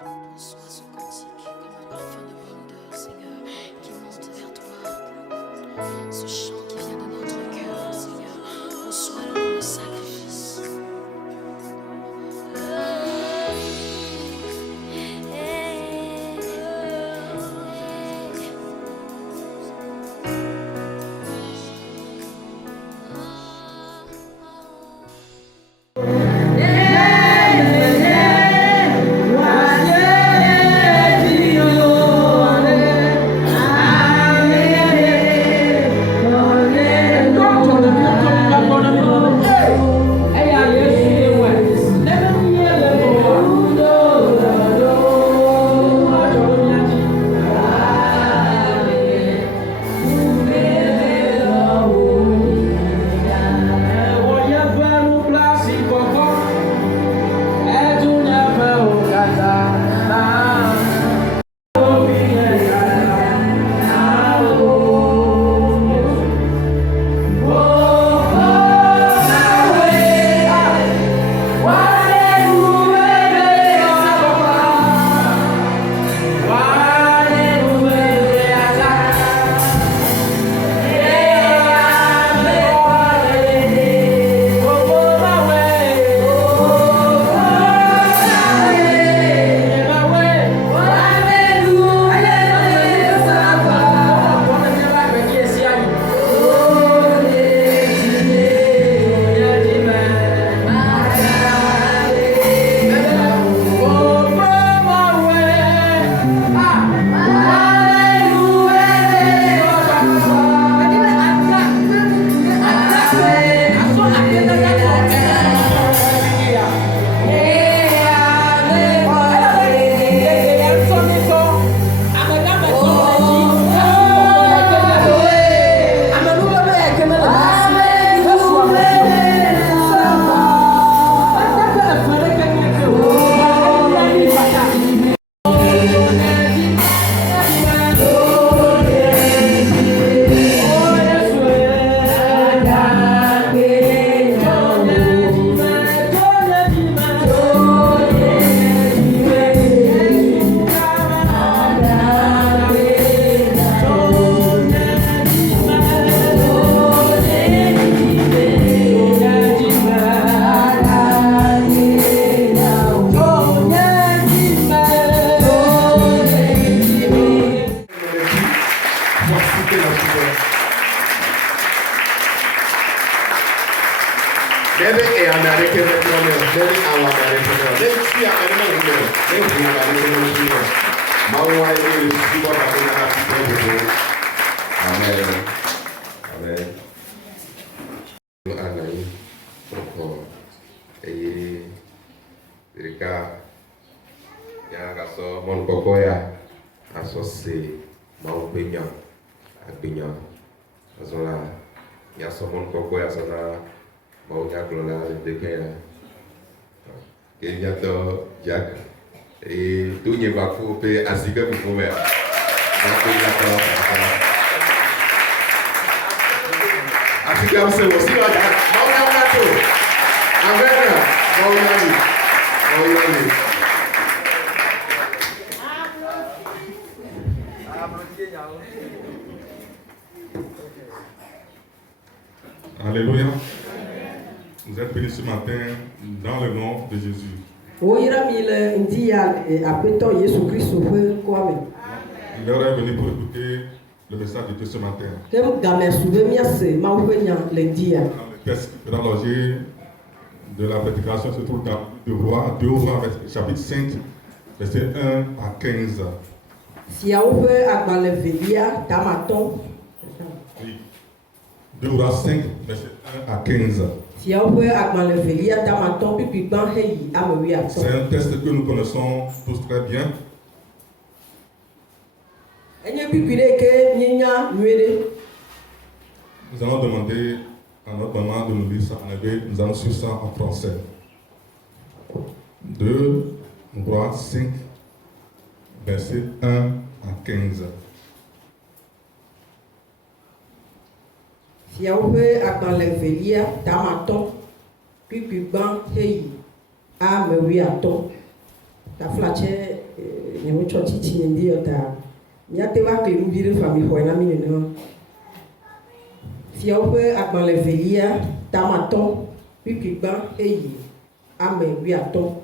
Reçois ce cantique comme un parfum de bonheur, Seigneur, qui monte vers toi. Ce chant qui vient de notre cœur, Seigneur, reçois-le comme un sacrifice. Alléluia. Vous êtes bénis ce matin dans le nom de Jésus. L'heure est venue pour écouter le message de Dieu ce matin. Dans le texte qui sera logé de la prédication se trouve dans deux Rois, chapitre 5, versets 1 à 15. Oui. 2 Rois 5, versets 1 à 15. C'est un texte que nous connaissons tous très bien. Nous allons demander à notre maman de nous lire ça en hébreu. Nous allons suivre ça en français. 2 Rois 5, versets 1 à 15. ta flache ni mo chochi chi ndio ta nya te wa kle mu vire famille ho na mi no fia ope agban le velia tamaton pipigban eyi ame wi aton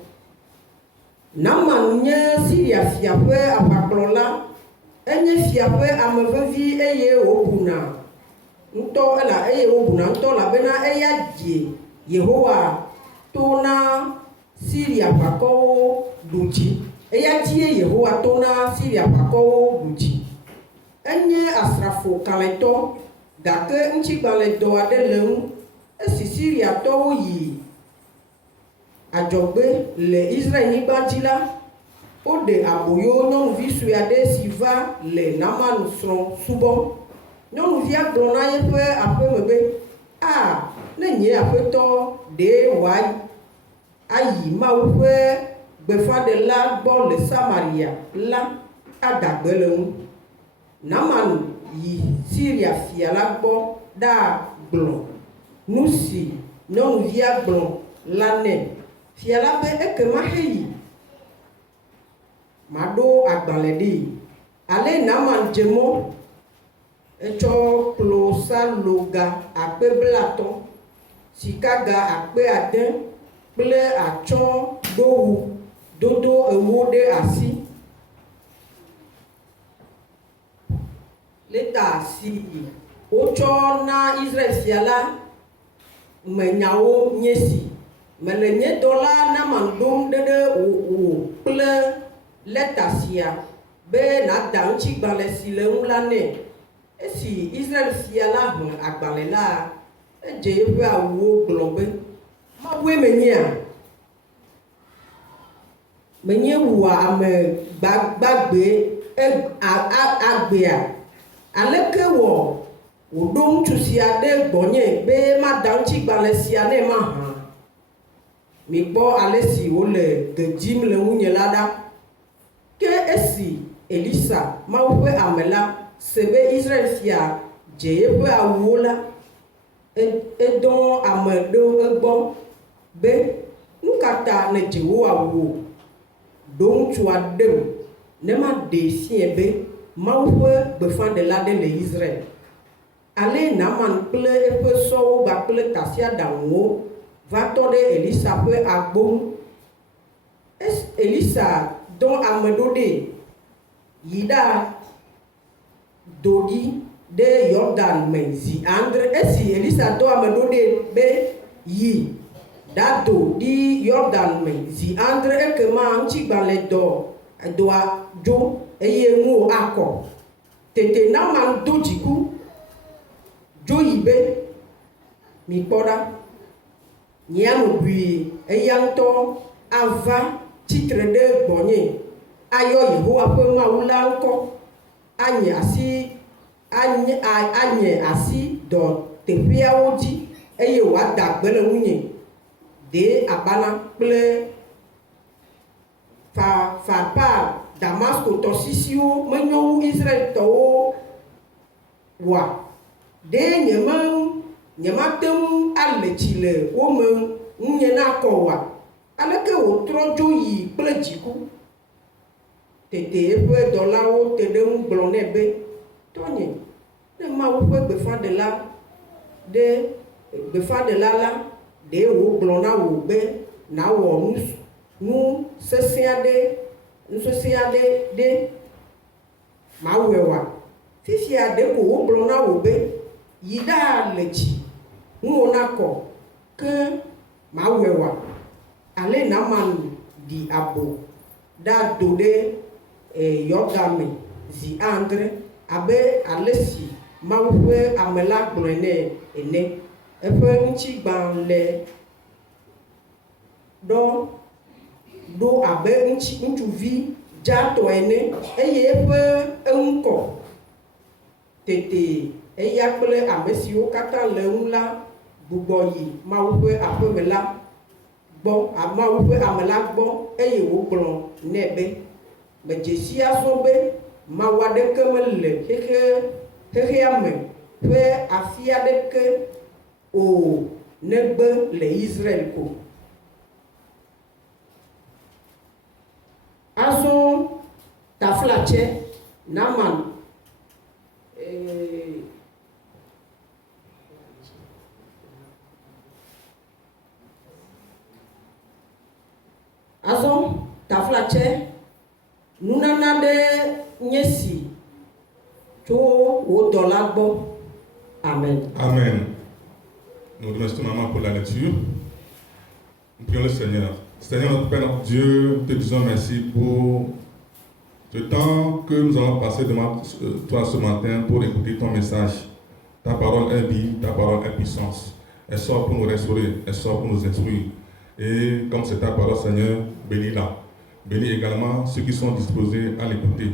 naman nye siria fia pe apaklola enye fia pe amevevi eye obuna nto ela eye obuna nto la bena eya die Yehowa tona siria pako duji eya die Yehowa tona siria pako duji enye asrafo kaleto gake nchigbale do ade leun esi siria to yi ajogbe le Israel nigba dila o de aboyo nyɔnuvi sue aɖe si va le Naman srɔ̃ subɔ nyɔnuvia gblɔ na yeƒe aƒeme be ne nye aƒetɔ ɖe wòayi Mawu ƒe gbeƒãɖela gbɔ le Samaria la adagbe le ŋu. Naman yi Siria fia la gbɔ ɖa gblɔ nu si nyɔnuvia gblɔ la nɛ. Fia la be ekema heyi maɖo agbalẽ ɖi ale Naman dze mɔ etsɔ klosaloga akpe blatɔ sikaga akpe ade kple atsɔ ɖowu dodo ewo ɖe asi leta si wotsɔ na Israel fia la me nyawo nye si mele nye dɔla Naman ɖom ɖe wo kple leta sia be nada ŋutigbalẽ si le ŋu la nɛ. Esi Israel fia la hle agbalẽ la edze eƒe awuwo gblɔ be Mawue menye wua ame gbagbe agbea aleke wɔ wòɖo ŋutsu sia ɖe gbɔnye be mada ŋutigbalẽ sia nɛ mahã. Mikpɔ ale si wole dedim le ŋunye la ɖa. Ke esi Elisa Mawu ƒe ame la se be Israel fia dze yeƒe awuwo la edɔ ame ɖewo egbɔ be nu ka ta ne dze wo awuwo ɖo ŋutsua ɖem ne ma ɖe fie be Mawu ƒe gbeƒãɖela ɖe le Israel. Ale Naman kple eƒe sɔwo kpakple tasiaɖaŋuwo va tɔ ɖe Elisa ƒe agbo ŋu. Elisa dɔ ame ɖo ɖe yi ɖa do ɖi ɖe Yɔdan me zi andre. Esi Elisa dɔ ame ɖo ɖe be yi ɖado ɖi Yɔdan me zi andre ekema ŋutigbalẽ doa dzo eye ŋuwo akɔ. Tete Naman do dziku dzo yi be mikpɔ ɖa nye ameɖui eya ŋutɔ ava tsitre ɖe gbɔnye ayɔ Yehowa ƒe Mawu la ŋkɔ anye asi dɔ teƒeawo dzi eye wòada gbe le ŋunye ɖe abana kple Farpar Damasko tɔsisiwo menyɔ wu Israeltɔwo wa ɖe nyemate ŋu ale tsi le wo me ŋunye nakɔ wa. Aleke wòtrɔ dzo yi kple dziku. Tete eƒe dɔlawo te ɖe ŋu gblɔ nɛ be tɔnye ne Mawu ƒe gbeƒãɖela la ɖe wògblɔ na wò be nawɔ nu sesẽ aɖe ɖe mawɔe wa. Fifia ɖe ko wogblɔ na wò be yi ɖa le tsi ŋuwo nakɔ ke mawɔe wa. Ale Naman ɖi abo ɖa do ɖe Yɔdan me zi andre abe ale si Mawu ƒe ame la gblɔe nɛ ene. Eƒe ŋutigbalẽ ɖo abe ŋutsuvi dzatɔ ene eye eƒe eŋukɔ. Tete eya kple ame siwo katã le ŋu la gbugbɔ yi Mawu ƒe aƒeme la gbɔ, Mawu ƒe ame la gbɔ eye wògblɔ nɛ be medze si azɔ be Mawu aɖeke mele xexea me ƒe afi aɖeke o negbe le Israel ko. taflatche, Naman. Azon, taflatche, nunana de nyesi, to o dolagbo. Amen. Amen. Nous remercions maman pour la lecture. Nous prions le Seigneur. Seigneur notre Père, notre Dieu, te disons merci pour ce temps que nous allons passer devant toi ce matin pour écouter ton message. Ta parole est vie, ta parole est puissance. Elle sort pour nous restaurer, elle sort pour nous instruire. Et comme c'est ta parole, Seigneur, bénis-la. Bénis également ceux qui sont disposés à l'écouter.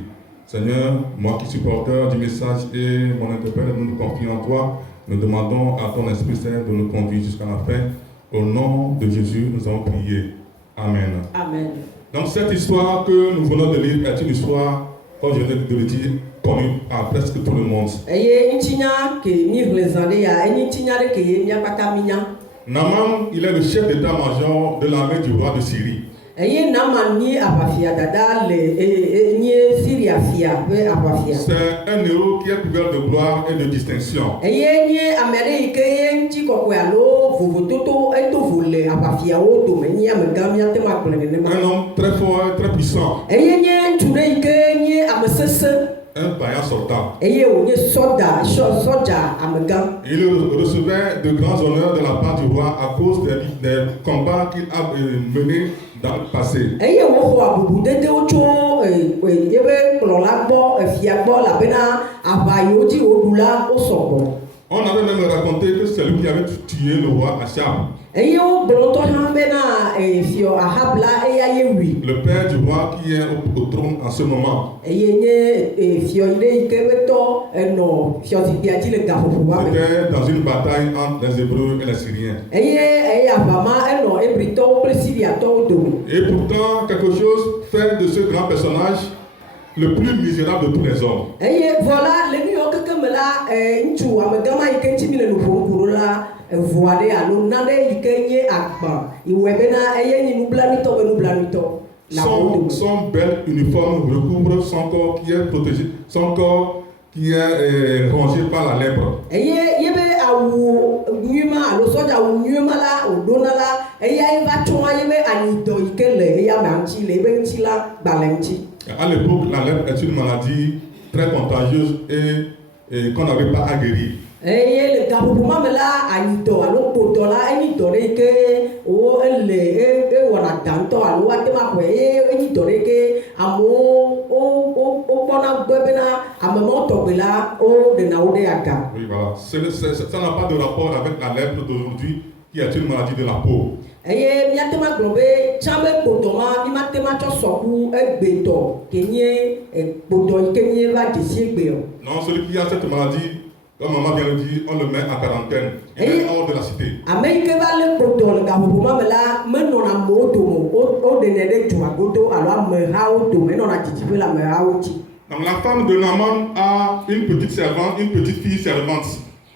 Seigneur, moi qui suis porteur du message et mon interprète, nous nous confions en toi. Nous demandons à ton Esprit Saint de nous conduire jusqu'à la fin. Au nom de Jésus, nous avons prié. Amen. Amen. Donc cette histoire que nous venons de lire est une histoire, comme je viens de le dire, connue à presque tout le monde. Naaman, il est le chef d'état-major de l'armée du roi de Syrie. C'est un héros qui est couvert de gloire et de distinction. Un homme très fort et très puissant. Un vaillant soldat. Il recevait de grands honneurs de la part du roi à cause des combats qu'il a menés dans le passé. On avait même raconté que c'est lui qui avait tué le roi Achab. Le père du roi qui est au trône en ce moment. C'était dans une bataille entre les Hébreux et les Syriens. Et pourtant, quelque chose fait de ce grand personnage le plus misérable de tous les hommes. Son bel uniforme recouvre son corps qui est protégé, son corps qui est rongé par la lèpre. À l'époque, la lèpre est une maladie très contagieuse et qu'on n'avait pas à guérir. Oui, voilà. Ça n'a pas de rapport avec la lèpre d'aujourd'hui qui est une maladie de la peau. Non, celui qui a cette maladie, comme maman vient de dire, on le met en quarantaine. Il est hors de la cité. Donc la femme de Naaman a une petite servante, une petite fille servante.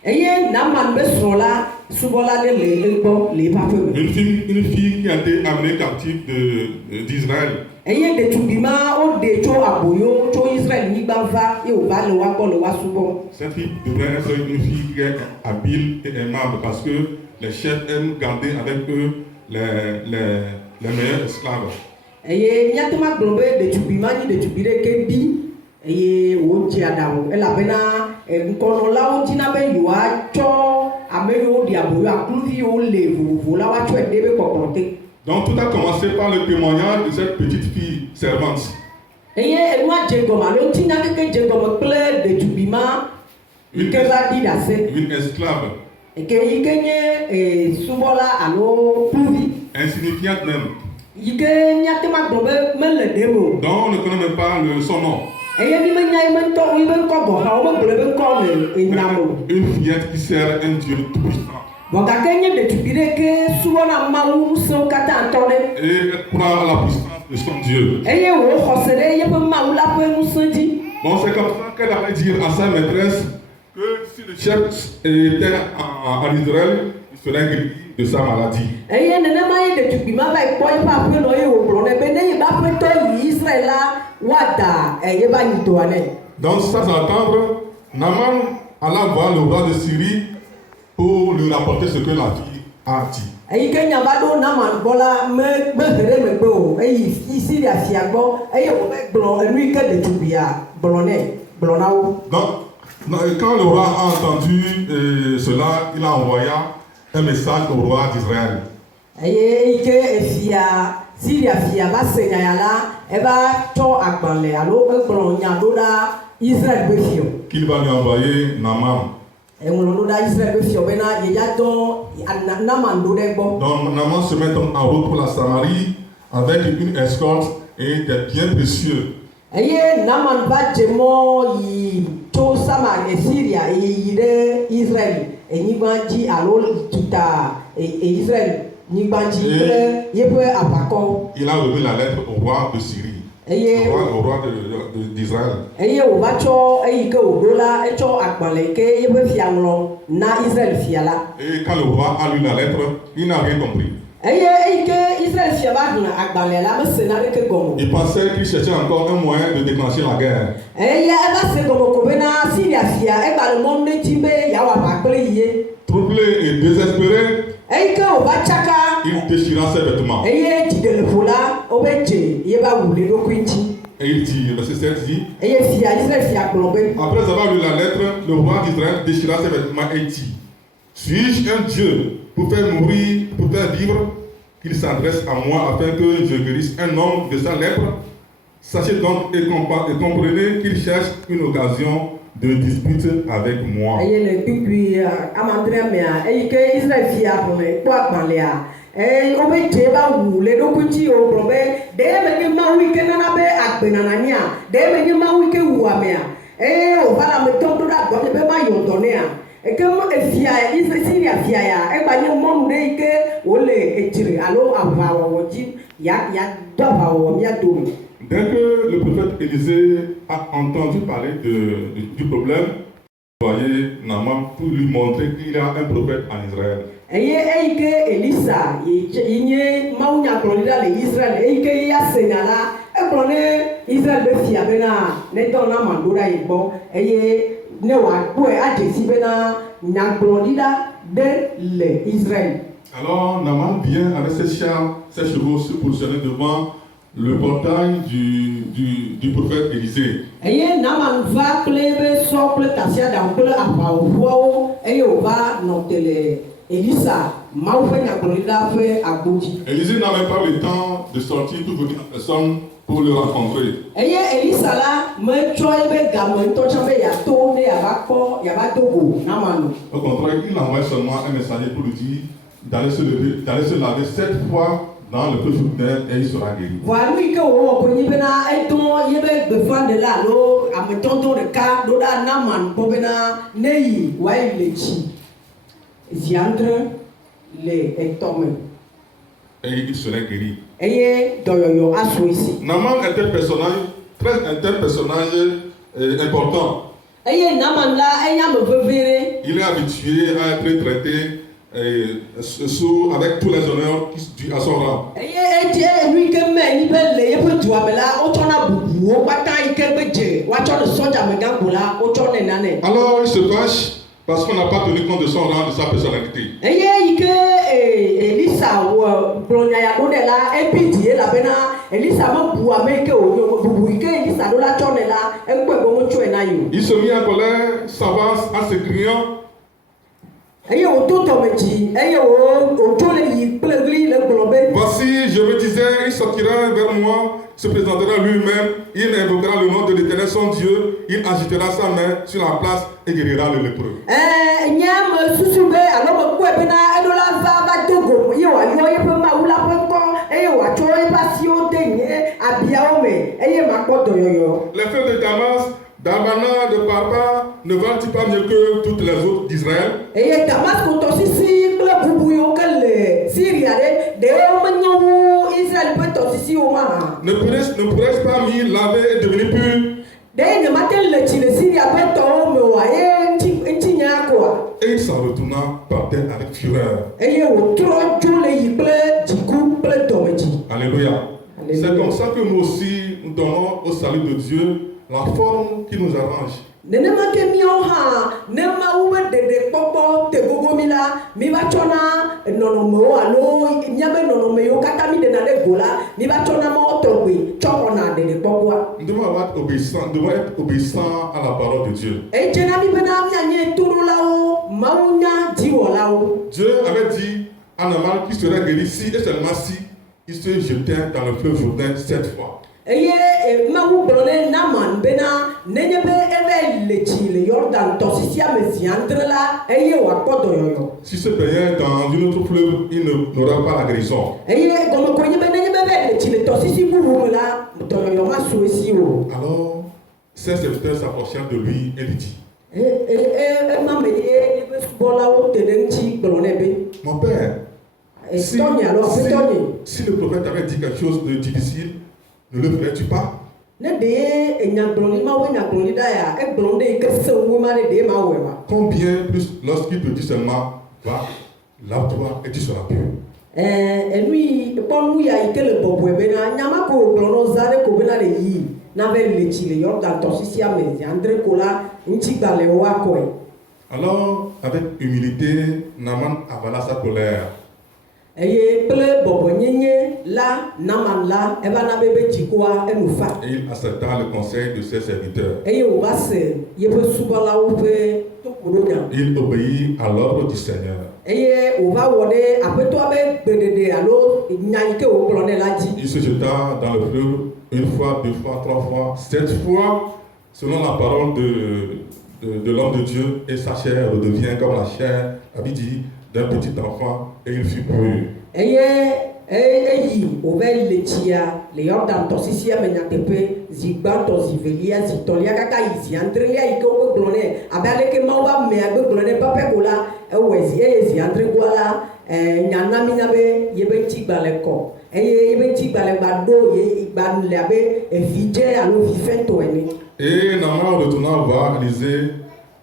Une fille qui a été amenée captive d'Israël. Cette fille devrait être une fille qui est habile et aimable parce que les chefs aiment garder avec eux les meilleurs esclaves. Donc tout a commencé par le témoignage de cette petite fille servante. Une esclave. Insignifiante même. Donc on ne connaît même pas son nom. Une fillette qui sert un Dieu tout-puissant. Et elle croit à la puissance de son Dieu. Bon, c'est comme ça qu'elle allait dire à sa maîtresse que si le chef était en Israël, il serait guéri de sa maladie. Israël là wada yeba nitoane. Donc sans attendre, Naaman alla voir le roi de Syrie pour lui rapporter ce que la fille a dit. Ayi ke nyabado Naaman bola me here me gbo ayi Syria fiagbo ayi o me gblon enu ke de tubia blonawo. Donc quand le roi a entendu cela, il a envoyé un message au roi d'Israël. Ayi ke efia Syria fia ba senya yala e ba to agbanle alo egbon nyadoda Israël be fio Qu'il va lui envoyer Naaman. e ngoloda Israël be fio bena ye ya don Naaman do de gbo. Donc Naaman se met en route pour la Samarie avec une escorte et des biens précieux. Aye Naaman ba jemo yi to Samaria Syria yire Israël e nyibanji alo tuta Israël nyibanji yepe apako. Il a remis la lettre au roi de Syrie. Au roi d'Israël. Aye o ba cho ayi ke o dola e cho agbanle ke yepe fianglo na Israël fiala. Et quand le roi a lu la lettre, il n'a rien compris. Aye ke Israël fiaba na agbanle la me senare ke gomo. Il pensait qu'il cherchait encore un moyen de déclencher la guerre. Aye e ba se gomo ko bena Syria fia e ba le monde timbe ya wa ba kle yie. Troublé et désespéré, Aye ke o ba chaka il déchira ses vêtements. Aye ti de le fola o be je ye ba wule do kwinti. Et il dit, le verset 7 dit, Aye fia Israël fia glombe. après avoir lu la lettre, le roi d'Israël déchira ses vêtements et dit, suis-je un Dieu pour faire mourir, pour faire vivre, qu'il s'adresse à moi afin que je guérisse un homme de sa lèpre? Sachez donc et comprenez qu'il cherche une occasion de dispute avec moi. Aye le pipi amandre mea aye ke Israël fia glombe kwa gbanlea. O be je ba wule do kwinti o glombe de me ni ma wi ke na be agbenanania de me ni ma wi ke wuamea. O bala me tondo da do be ma yondonea. E ke mo efia Syria fia ya e ba ni mo nde ke o le etire alo abawo woji ya dabawo mi adomi. Dès que le prophète Élisée a entendu parler du problème, il a envoyé Naaman pour lui montrer qu'il y a un prophète en Israël. Aye ke Elisa yinye maunya klonida le Israël ke ya senala e klone Israël be fia bena ne don na mandura ibo ne wa ko e ajesi bena nyaklonida de le Israël. Alors Naaman vient avec ses chars, ses chevaux se positionner devant le portail du prophète Élisée. Aye Naaman va plebe sople tasia da ple apawo o va notele Elisa maufanya kolida fe abuji. Élisée n'a même pas le temps de sortir pour venir en personne pour le rencontrer. Aye Elisa la me choye be gamo to chambe ya to ne ya ba ko ya ba togo Naaman. Au contraire, il envoie seulement un messager pour lui dire d'aller se laver 7 fois dans le feu Jourdain et il sera guéri. Voilà que on ko ni bena e ton yebe be fan de la lo am tonton de ka do da Naaman bo bena nei wa ilechi. Viandre les ectomes. Et il serait guéri. Aye doyoyo aso ici. Naaman était un personnage important. Aye Naaman la enya me vevere. Il est habitué à être traité avec tous les honneurs dus à son rang. Aye e lui que me ni be le ye pe duamela o tona bubu o pata ike beje wa tona soja me gangola o tona nane. Alors il se fâche parce qu'on n'a pas tenu compte de son rang, de sa personnalité. Aye ike Elisa wo blonya ya do de la e pidi la bena Elisa mo bu ameke o bubu ike Elisa do la tona la e gbe bo mo tue na yo. Il se mit en colère, s'avance en se criant. Aye o to to meji aye o to le yi plegli le globe. Voici, je me disais, il sortira vers moi, se présentera lui-même, il invoquera le nom de l'Éternel son Dieu, il agitera sa main sur la place et guérira le lépreux. Nyam susube alo ko bena edola va togo yo ayo ye pe ma ula pe e wa cho e passion tenye abia ome eye ma gbodo yoyo. Les feux de Damas, d'Abana, de Papa, ne valent-ils pas mieux que toutes les autres d'Israël? Eye Damas ko to sisi kle bubu yo kele Syria de o menyo Israël pe to sisi o ma. Ne pourrais-je pas m'y laver et devenir pur? De ne matel le Chine Syria pe to me wa enti nya ko. Et il s'en retourna par terre avec fureur. Eye o tro jo le yi ple jiku ple domeji. Alléluia. C'est comme ça que nous aussi, nous donnons au salut de Dieu la forme qui nous arrange. Nenema ke miawo hã ne Mawu be ɖeɖekpɔkpɔ te gogo mi la, mi va tsɔna nɔnɔmewo alo míabe nɔnɔme yiwo katã mi ɖena ɖe go la, mi va tsɔna mawo tɔgbe tsɔ wɔna ɖeɖekpɔkpɔa. Nous devons être obéissants à la parole de Dieu. Edze na mi bena mianye toɖolawo, Mawu nya dziwɔlawo. Dieu avait dit à Naaman qu'il serait guéri si et seulement si il se jetait dans le fleuve Jourdain 7 fois. Eye Mawu gblɔ ne Naaman bena nenye be eve le tsi le Yɔrdan tɔsisia me zi andre la, eye wòakpɔ dɔyɔyɔ. Si se baignait dans une autre fleuve, il n'aura pas la guérison. Eye gɔmekɔ nye be nenye be eve le tsi le tɔsisi bubu me la, dɔyɔyɔ ma su esi o. Alors, ses serviteurs s'approchèrent de lui et lui dit, Ema me ye ebe subɔlawo te ɖe ŋuti gblɔ nɛ be. mon père, si le prophète avait dit quelque chose de difficile, ne le ferais-tu pas? Ne de enyagblɔli mawo nyagblɔli ɖa ya, egblɔm ɖe yi ke seŋu ma ɖe de ma wɔe ma. Combien plus lorsqu'il te dit seulement, va, lave-toi et tu seras pur. Enui kpɔ nu ya yi ke le bɔbɔe bena nyama ko wògblɔ nɔ za ɖe ko bena le yi na be le tsi le Yɔrdan tɔsisia me zi andre ko la ŋutigbalẽwo akɔe. Alors, avec humilité, Naaman avala sa colère. Eye kple bɔbɔnyenye la Naaman la eva na be dzikoa enu fa. Et il accepta le conseil de ses serviteurs. Eye wòva se yeƒe subɔlawo ƒe toƒoɖonya. Il obéit à l'ordre du Seigneur. Eye wòva wɔ ɖe aƒetɔa be gbeɖeɖe alo nya yi ke wògblɔ nɛ la dzi. Il se jeta dans le fleuve une fois, 2 fois, 3 fois, 7 fois, selon la parole de l'homme de Dieu, et sa chair redevient comme la chair, avait dit, d'un petit enfant, et il fut pur. Eye eyi wòva le tsia le Yɔrdan tɔsisia me nyateƒe zi gbãtɔ zi velia zi tɔlia kaka yi zi adrelia yi ke wobe gblɔ nɛ abe aleke Mawu be amea gbe gblɔ nɛ pɛpɛ ko la ewɔe zi eye zi andre goa la nya na mi nya be yebe ŋutigbalẽ kɔ eye yebe ŋutigbalẽ gba ɖo ye gba le abe evidze alo vifɛtɔ ene. Et Naaman retournant voir Élisée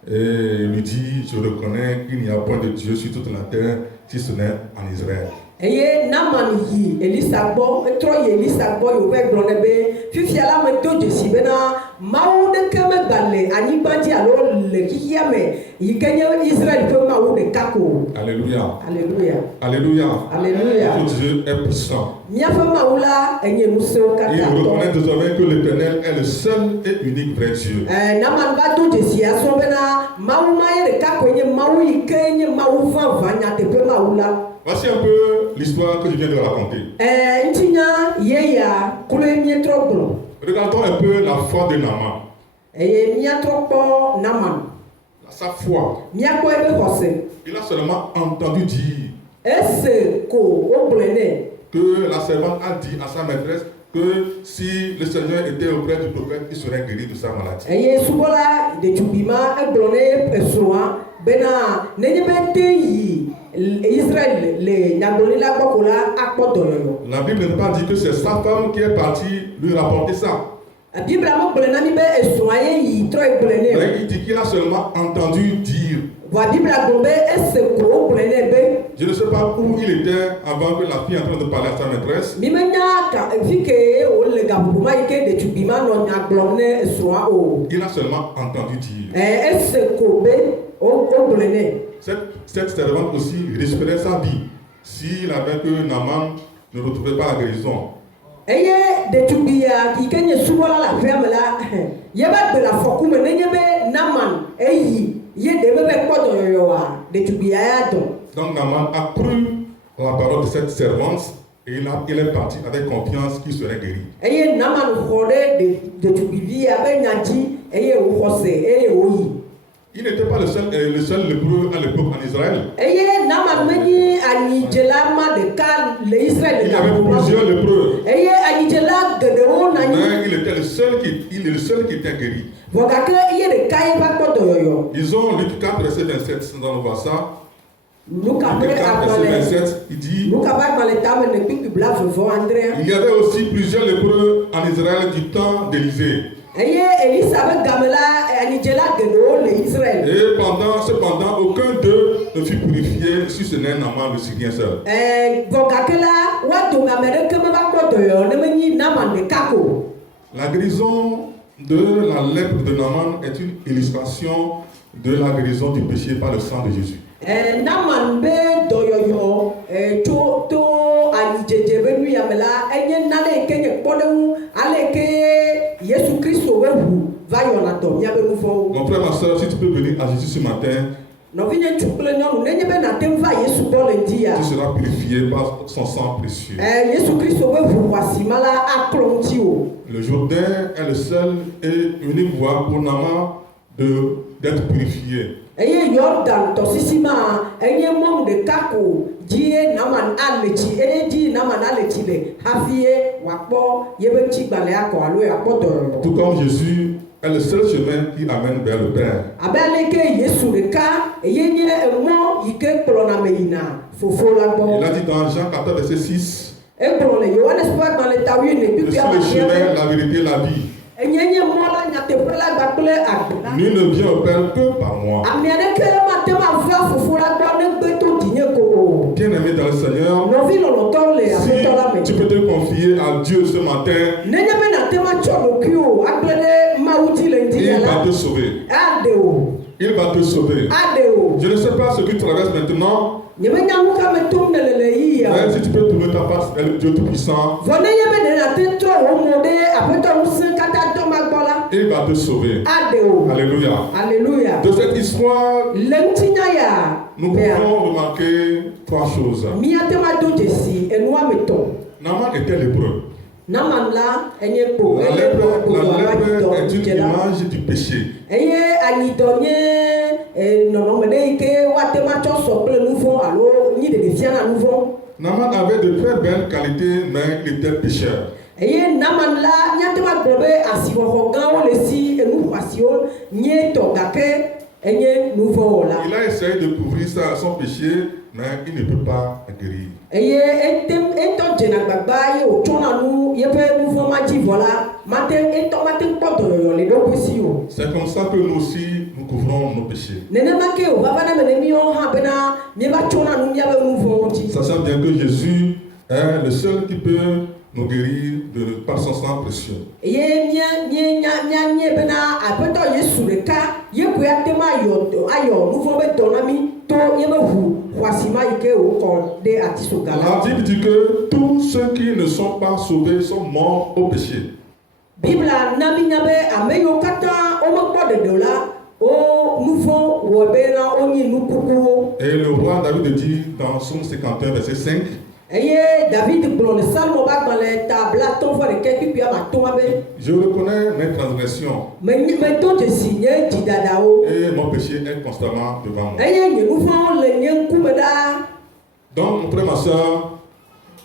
et lui dit, je reconnais qu'il n'y a point de Dieu sur toute la terre si ce n'est en Israël. Eye Naaman yi Elisa gbɔ, etrɔ yi Elisa gbɔ yi wòva gblɔ nɛ be fifia la me do dzesi bena Mawu ɖeke megba le anyigba dzi alo le xixia me yi ke nye Israël ƒe Mawu ɖeka ko. Alléluia. Alléluia. Alléluia. Alléluia. Notre Dieu est puissant. Míaƒe Mawu la enye ŋusẽwo katã Il tɔ. reconnaît désormais que l'Éternel est le seul et unique vrai Dieu. Naaman va do dzesia sɔ bena Mawu ma ye ɖeka koe nye Mawu yi ke nye Mawu vavã nyateƒe Mawu la. Voici un peu l'histoire que je viens de raconter. Ŋutinya yeya kloe míetrɔ gblɔ. Regardons un peu la foi de Naaman. Eye míatrɔ kpɔ Naaman. Sa foi. Míakpɔ ebe xɔse. Il a seulement entendu dire Ese ko wogblɔe nɛ. que la servante a dit à sa maîtresse que si le Seigneur était auprès du prophète, il serait guéri de sa maladie. Eye subɔla ɖetugbi ma egblɔ ne esrɔ̃a bena nenye be te yi Israël le nyagblɔɖila gbɔ ko la akpɔ dɔyɔyɔ. La Bible ne pas dit que c'est sa femme qui est partie lui rapporter ça. Bible me gblɔ na mi be esrɔ̃a ye yi trɔ egblɔ nɛ. Mais il dit qu'il a seulement entendu dire. Wa Bible gblɔ be ese ko wogblɔ nɛ be. Je ne sais pas où il était avant que la fille en train de parler à sa maîtresse. Mi menya ka fi ke wole gaƒoƒo ma yi ke ɖetugbi ma nɔ nya gblɔm ne esrɔ̃a o. Il a seulement entendu dire. Ese ko be wogblɔ nɛ. Cette servante aussi risquerait sa vie s'il avait que Naaman ne retrouvait pas la guérison. Eye ɖetugbi ya yi ke nye subɔla le aƒea me la yeba gbe le afɔku me nenye be Naaman eyi ye ɖe be kpɔ dɔyɔyɔ wa ɖetugbi ya dɔ. Donc Naaman a cru la parole de cette servante et il est parti avec confiance qu'il serait guéri. Eye Naaman xɔ ɖe ɖetugbivi ya be nya dzi eye wòxɔ se eye wòyi. Il n'était pas le seul lépreux à l'époque en Israël. Eye Naaman menyi anyidzela ma ɖeka le Israël. Il y avait plusieurs lépreux. Eye anyidzela geɖewo nanyi. Mais il est le seul qui était guéri. Vɔ gake ye ɖeka ye va kpɔ dɔyɔyɔ. Ils ont Luc 4 verset 27, nous allons voir ça. Luka ƒe Luc 4 verset agbalẽ 27, il dit Luka ƒe agbalẽ tame le kpikpi blavevɔ andre. il y avait aussi plusieurs lépreux en Israël du temps d'Élisée. Eye Elisa be game la anyidzela geɖewo le Israël. Et cependant, aucun d'eux ne fut purifié si ce n'est Naaman le Syrien seul. Vɔ gake la woa dome ame ɖeke me va kpɔ dɔyɔyɔ ne menyi Naaman ɖeka ko. La guérison de la lèpre de Naaman est une illustration de la guérison du péché par le sang de Jésus. Naaman be dɔyɔyɔ to anyidzedze be nu yame la enye nane yi ke nye kpɔɖeŋu ale ke Yesu Kristo be ʋu va yɔna dɔ miabe nu vɔ̃wo. Mon frère, ma soeur, si tu peux venir à Jésus ce matin, Nɔvinye ŋutsu kple nyɔnu nenye be nate ŋu va Yesu gbɔ le ŋdi ya. tu seras purifié par son sang précieux. Yesu Kristo be ʋu xɔasima la aklɔ ŋuti o. Le Jourdain est le seul et unique voie pour Naaman d'être purifié. Eye Yordan tɔsisi ma enye mɔnu ɖeka ko die Naaman ale tsi eye di Naaman ale tsi le hafi ye wòakpɔ yebe ŋutigbalẽ akɔ alo yeakpɔ dɔyɔyɔ. Tout comme Jésus est le seul chemin qui amène vers le Père. Abe aleke Yesu ɖeka eye nye emɔ yi ke kplɔna me yina Fofo la gbɔ. Il a dit dans Jean 14, verset 6, Egblɔ le Yohanes ƒe agbalẽ ta wuiene je suis bibia le chemin, be la vérité et la vie. enye nye mɔ la nyateƒe la gbakple agbe la. Nul ne vient au Père que par moi. Ame aɖeke mate ma va Fofo la gbɔ negbe to dinye ko o. Bien-aimé dans le Seigneur, Nɔvi lɔlɔtɔ le aƒetɔ la me. si tu peux te confier à Dieu ce matin, Nenye be nate ma tsɔ ɖokui o agble ɖe Mawu dzi le ŋdi il ya va la te sauver. aɖe o Il va te sauver. aɖe o. Je ne sais pas ce que tu traverses maintenant, Nyemenya nu ka me tom nele le yi ya mais o. si tu peux tourner ta face vers le Dieu Tout-Puissant, Vɔ nenye be ne nate trɔ wo mo ɖe aƒetɔ ŋusẽ katã tɔ ma gbɔ la il va te sauver. aɖe o. Alléluia. Alléluia. De cette histoire, Le ŋutinya ya nous bea pouvons remarquer trois choses. míate ma do dzesi enua me tɔ. Naaman était lépreux. Naaman la enye kpo La ele lèpre kpo est amadidɔ une dze la. image du péché. Eye anyidɔ nye nɔnɔme ɖe yi ke woate ma tsɔ sɔ kple nu vɔ̃ alo nyi ɖeɖe fiana nu vɔ̃. Naaman avait de très belles qualités, mais il était pécheur. Eye Naaman la míate ma gblɔ be asixɔxɔ gãwo le si enu xɔasiwo nye tɔ gake enye nu vɔ̃ wɔla. Il a essayé de couvrir son péché, mais il ne peut pas guérir. Eye etɔ dzena gbagba ye wòtsɔna nu yeƒe nu vɔ̃ ma dzi vɔ la etɔ mate kpɔ dɔyɔyɔ le ɖokui si o. C'est comme ça que nous aussi, nous couvrons nos péchés. Nenema ke wòvava na me ne míawo hã bena míeva tsɔna nu míabe nu vɔ̃wo dzi. Sachant bien que Jésus est le seul qui peut nous guérir par son sang précieux. Eye míanye bena aƒetɔ Yesu ɖeka ye koe ate ma ayɔ nu vɔ̃ be dɔ na mí to yebe ʋu xɔasima yi ke wòkɔ ɖe atisoga la. La Bible dit que tous ceux qui ne sont pas sauvés sont morts au péché. Bibla na mi nya be ame yiwo katã womekpɔ ɖeɖe o la wo nu vɔ̃ wɔ bena wonye nu kukuwo. Et le roi David dit dans Psaume 51, verset 5, Eye David gblɔ le Salmo ƒe agbalẽ ta blatɔ vɔ ɖeke kpikpia matɔ̃a be je reconnais mes transgressions medo dzesi nye dzidadawo et mon péché est constamment devant moi. eye nye nu vɔ̃wo le nye ŋkume ɖaa. Donc, mon frère, ma soeur,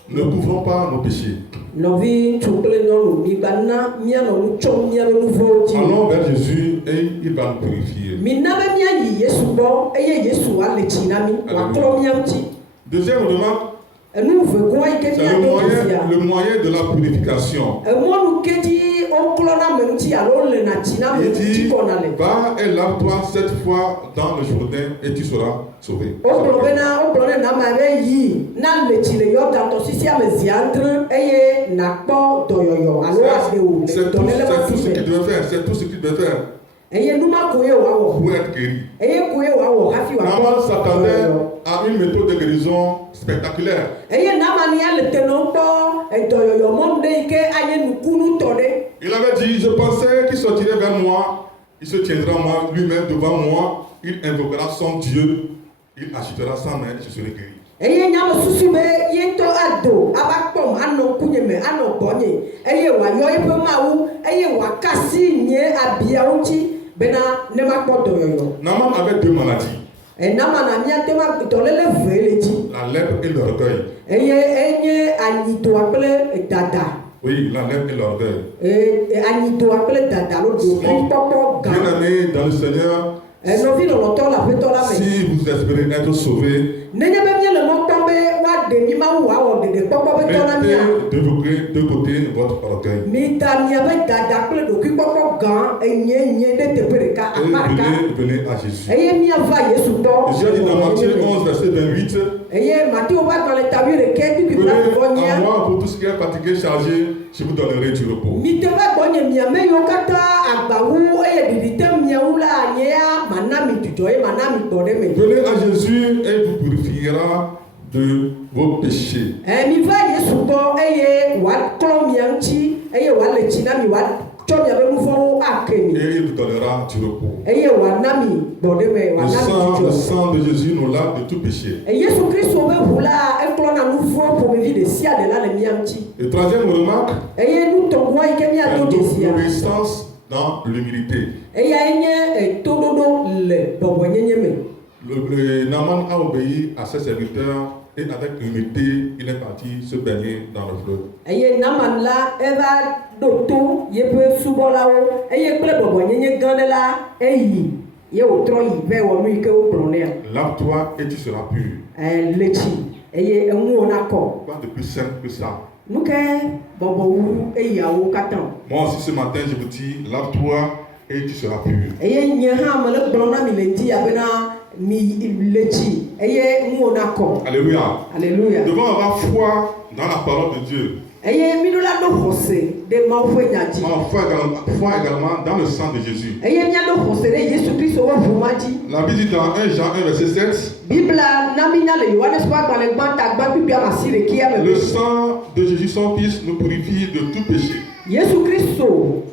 ne couvrons pas nos péchés. Nɔvi ŋutsu kple nyɔnu migba na míanɔ nu tsɔm míabe nu vɔ̃wo dzi. Allons vers Jésus et il va nous purifier. Mina be míayi Yesu gbɔ eye Yesu ale tsi na mí wòaklɔ mía ŋuti. Deuxième remarque, Enu vegoa yi ke c'est míado dzisia. le moyen de la purification. Emɔnu ke dzi woklɔna me ŋuti alo lena tsi na me Il ŋuti dit, kɔna le. va et lave-toi 7 fois dans le Jourdain et tu seras sauvé. Wogblɔ bena ne Naaman be yi na le tsi le Yɔdan tɔsisia me zi adre eye nakpɔ dɔyɔyɔ alo aɖe o le C'est tout dɔlele ma ce si qu'il me. devait faire. C'est tout ce qu'il devait faire Eye numa ko ye wòawɔ. pour être guéri. Eye ko ye wòawɔ hafi Naaman wòakpɔ s'attendait dɔyɔyɔ. à une méthode de guérison spectaculaire. Eye Naaman ya le tenɔ kpɔ dɔyɔyɔ mɔnu ɖe yi ke anye nukunu tɔ ɖe. Il avait dit, je pensais qu'il sortirait vers moi, il se tiendra moi lui-même devant moi, il invoquera son Dieu, il agitera sa main et je serai guéri. Eye nya me susu be ye ŋutɔ ado ava kpɔm anɔ kunye me anɔ gbɔnye eye wòayɔ eƒe Mawu eye wòakasi nye abiawo ŋuti bena ne makpɔ dɔyɔyɔ. Naaman avait deux maladies, Naaman na míate ma dɔléle ve le dzi. la lèpre et l'orgueil. Eye enye anyidoa kple dada. Oui, la lèpre et l'orgueil. Anyidoa kple dada lo ɖokuikpɔkpɔ gã. Bien-aimé dans le Seigneur, Nɔvi lɔlɔtɔ le aƒetɔ la me. si vous espérez être sauvé, nenye be mie le mɔ kpɔm be woaɖe mi mawu wòawɔ ɖeɖekpɔkpɔ be tɔ na mia. Mettez de côté votre orgueil. Mi da miabe dada kple ɖokuikpɔkpɔ gã enye ɖe teƒe ɖeka Et akpa ɖeka. venez à Jésus. Eye miava Yesu gbɔ. Jésus dit dans Matthieu 11, verset 28. Eye Matthieu va dans le tabu ɖeke bibi bla Venez à nyia. moi pour tout ce qui est fatigué, chargé, je vous donnerai du repos. Mi te va gbɔnye miame yiwo katã agbawu eye ɖiɖi te miawu la anyia mana mi dzudzɔ ye mana mi gbɔ ɖe me. Venez à Jésus et vous purifiera de vos péchés. Mi va Yesu gbɔ eye wòaklɔ mia ŋuti eye wòale tsi na mi wòatsɔ miabe nu vɔ̃wo ake mi. Et il vous donnera du repos. Eye wòana mi gbɔ ɖe me wòana mi Le dzudzɔ. sang de Jésus nous lave de tout péché. Yesu Kristo be ʋu la eklɔna nu vɔ̃ ƒomevi ɖe sia ɖe la le mia ŋuti. Et troisième remarque, Eye nutɔgɔa yi ke miato dzesia. l'obéissance dans l'humilité. Eyae nye toɖoɖo le bɔbɔnyenye me. Naaman a obéi à ses serviteurs et avec humilité, il est parti se baigner dans le fleuve. Eye Naaman la eva ɖo to yeƒe subɔlawo eye kple bɔbɔnyenye gã ɖe la eyi ye wòtrɔ yi va wɔ nu yi ke wogblɔ nea. Lave-toi et tu seras pur. Le tsi eye eŋuwo nakɔ. Pas de plus simple que ça. Nu ke bɔbɔwu eyawo katã. Moi aussi ce matin, je vous dis, lave-toi et tu seras pur. Eye nye hã me le gblɔm na mi le ŋdi abena mi le tsi eye ŋuwo nakɔ. Alléluia. Alléluia. Nous devons avoir foi dans la parole de Dieu. Eye mi ɖo la ɖo xɔse ɖe Mawu ƒe nya dzi. Foi également dans le sang de Jésus. Eye mia ɖo xɔse ɖe Yesu Kristo ƒe ʋu ma dzi. La Bible dit dans 1 Jean 1 verset 7. Bibla na mi nya le Yohanes ƒe agbalẽ gbãta gbã bibia masi ɖekea me. Le sang de Jésus son fils nous purifie de tout péché. Yesu Kristo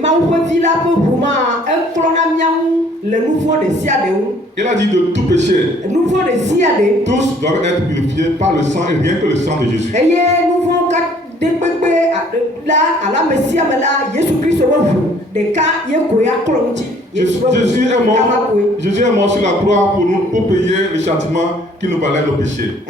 Mawu ƒe vi la ƒe ʋu ma eklɔna mia ŋu le nu vɔ̃ ɖe sia ɖe ŋu. Il a dit de tout péché. Nu vɔ̃ ɖe sia ɖe. Tous doivent être purifiés par le sang et rien que le sang de Jésus. Eye nu vɔ̃ ɖe kpekpe la alame sia me la Yesu Kristo ƒe ʋu ɖeka ye koe aklɔ ŋuti. Jésus est mort sur la croix pour payer le châtiment qui nous valait nos péchés.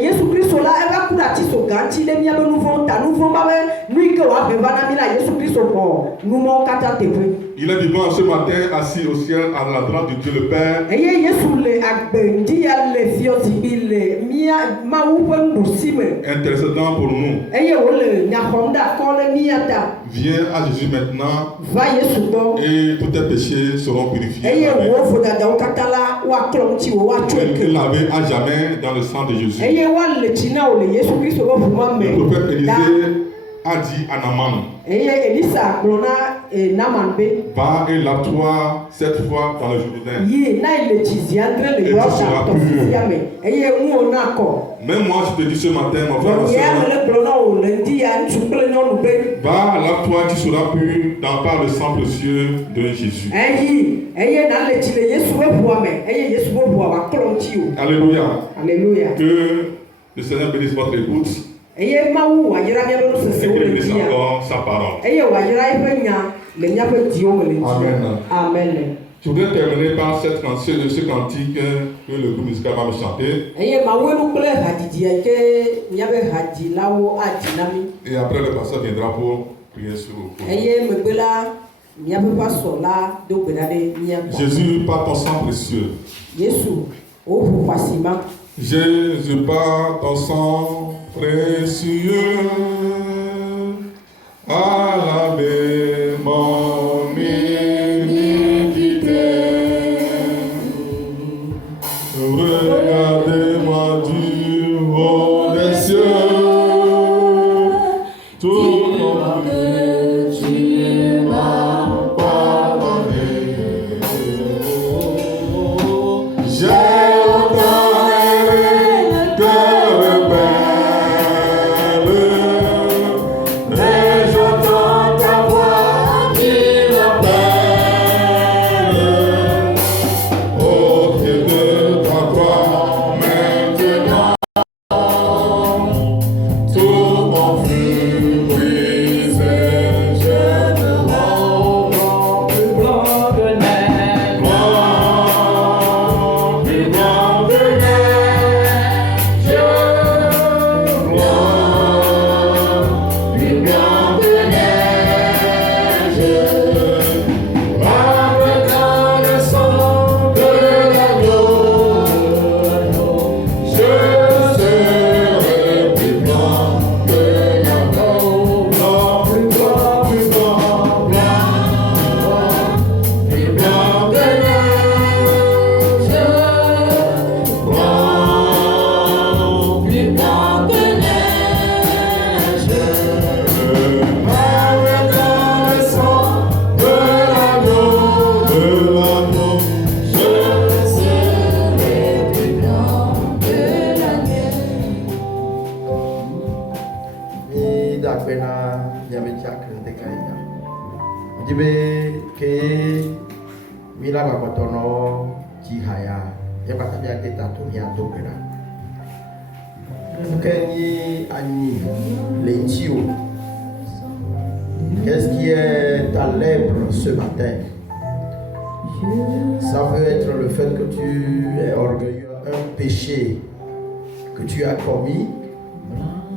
Yesu Kristo la eva ku ɖe atiso gã ŋuti ɖe miabe nu vɔ̃ ta nu vɔ̃ ma be nu yi ke wòahe va na mi la Yesu Kristo xɔ nu mawo katã teƒe. Il est vivant ce matin, assis au ciel, à la droite de Dieu le Père. Eye Yesu le agbe ŋdi ya le fiɔzikpui le mia Mawu ƒe nuɖusime. Intercédant pour nous. Eye wòle nya xɔm ɖe akɔ le mia ta. Viens à Jésus maintenant. Va Yesu gbɔ. Et tous tes péchés seront purifiés. Eye wò vodadawo katã la woaklɔ ŋuti wò woatsɔe ke. Lavé à jamais dans le sang de Jésus. Eye woale tsi na wò le Yesu Kristo ƒe ʋu ma me. Le prophète Élisée a dit à Naaman. Eye Elisa gblɔ na Naaman be. Va et lave-toi cette fois dans le Jourdain. Yi na le tsi zi adre le Yɔrdan tɔsisia me. Eye ŋuwo nakɔ. Même moi je te dis ce matin, mon frère, ma Nyea me soeur. le gblɔ na wò le ŋdi ya ŋutsu kple nyɔnu be. Va, lave-toi, tu seras pur par le sang précieux de Jésus. Eye na le tsi le Yesu ƒe ʋua me eye Yesu ƒe ʋua wòaklɔ ŋuti o. Alléluia. Alléluia. Que le Seigneur bénisse votre écoute Eye Mawu wòayra miabe et nusesewo qu'il le bénisse ŋdi ya. encore sa parole. Eye wòayra eƒe nya le miaƒe diwo me le ŋdi. Amen. Amen. Je voudrais terminer par ce cantique que le groupe musical va me chanter. Eye Mawu enu kple hadzidzi yi ke miabe hadzilawo adzi na mi. Et après le pasteur viendra pour prier sur vous. Eye megbe la miabe pastor la do gbe ɖa ɖe mia gbɔ. Jésus, par ton sang précieux. Yesu wo ʋu xɔasi ma. Jésus, par ton sang précieux, à laver mon iniquité. Regardez-moi du haut des cieux, tout mon que tu m'as pardonné. J'ai autant aimé que le Père, et j'entends ta voix qui m'appelle. Au pied de ta croix, maintenant, tout mon fut brisé. nyametia krende kaina. Dibe ke mila bakotono jihaya. Ya batabia kita tu ni atokera. Kenyi ani lentio. Qu'est-ce qui est à lèvre ce matin? Ça peut être le fait que tu es orgueilleux, un péché que tu as commis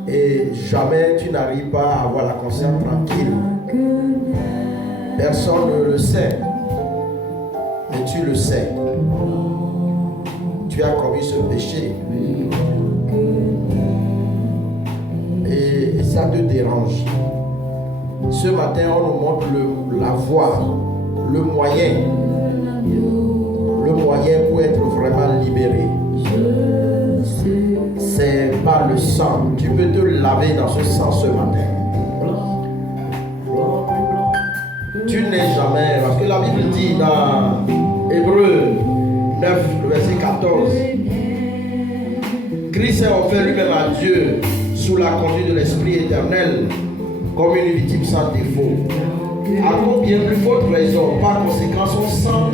et jamais tu n'arrives pas à avoir la conscience tranquille. Personne ne le sait, mais tu le sais. Tu as commis ce péché et ça te dérange. Ce matin, on nous montre la voie, le moyen pour être vraiment libéré. C'est par le sang. Tu peux te laver dans ce sang ce matin. Tu n'es jamais, parce que la Bible dit dans Hébreux 9, le verset 14, Christ s'est offert lui-même à Dieu sous la conduite de l'Esprit éternel comme une victime sans défaut. À combien plus forte raison, par conséquent, son sang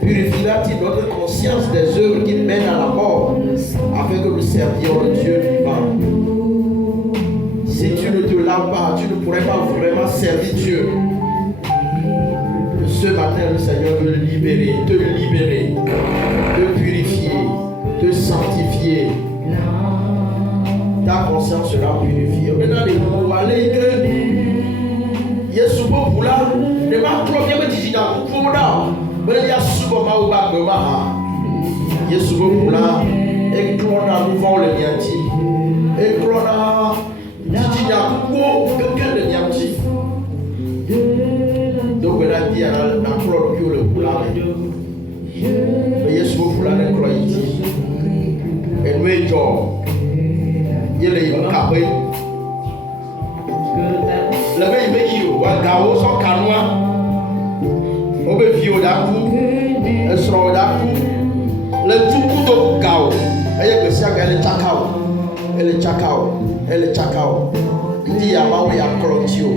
purifiera-t-il notre conscience des œuvres qui mènent à la mort, afin que nous servions le Dieu vivant. Si tu ne te laves pas, tu ne pourrais pas vraiment servir Dieu. Ce matin, le Seigneur veut te libérer, te purifier, te sanctifier. Ta conscience sera purifiée. Maintenant, les mots, allez, que Yesubo Pula, ne m'a trop bien dit dans le Pula, mais il y a souvent ma ou ma bema. Yesubo Pula, et Clona, nous vont le Nianti. Et Clona, dit n'a pas quelqu'un de Nianti. Donc, on a dit à la Clona que le Pula, mais Yesubo Pula ne croit ici. Et nous, et John. Il est capé. Le mec il met yo, wa gao son canoa. On veut vivre d'accord, elle sera d'accord. Le tout coup de gao, elle est que ça elle est chakao, elle est chakao, elle est chakao. Il dit à ma oui à Clotio,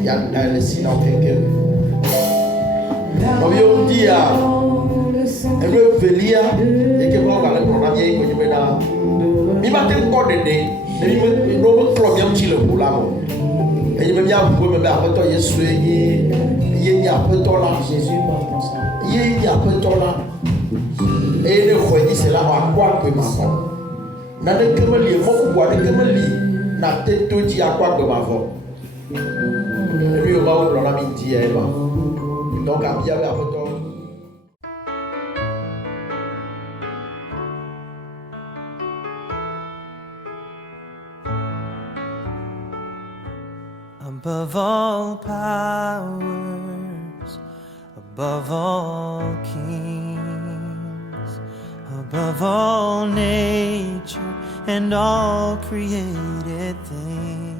il y a le sinon quelqu'un. On dit à elle veut venir et que on va le programme que je mets là. Il m'a dit quoi de né. Nous nous problème sur le boulot. Et il me dit à vous, mais après toi, Jésus, il y a un peu de temps là. Jésus, il y a un peu de temps là. Et le roi dit c'est là à quoi que ma femme. N'a que me lire, moi, quoi, que me lire. N'a tête tout dit à quoi que ma femme. Et puis, on va où l'on a mis dit à Eva. Donc, à bien, après toi. Above all powers, above all kings, above all nature and all created things,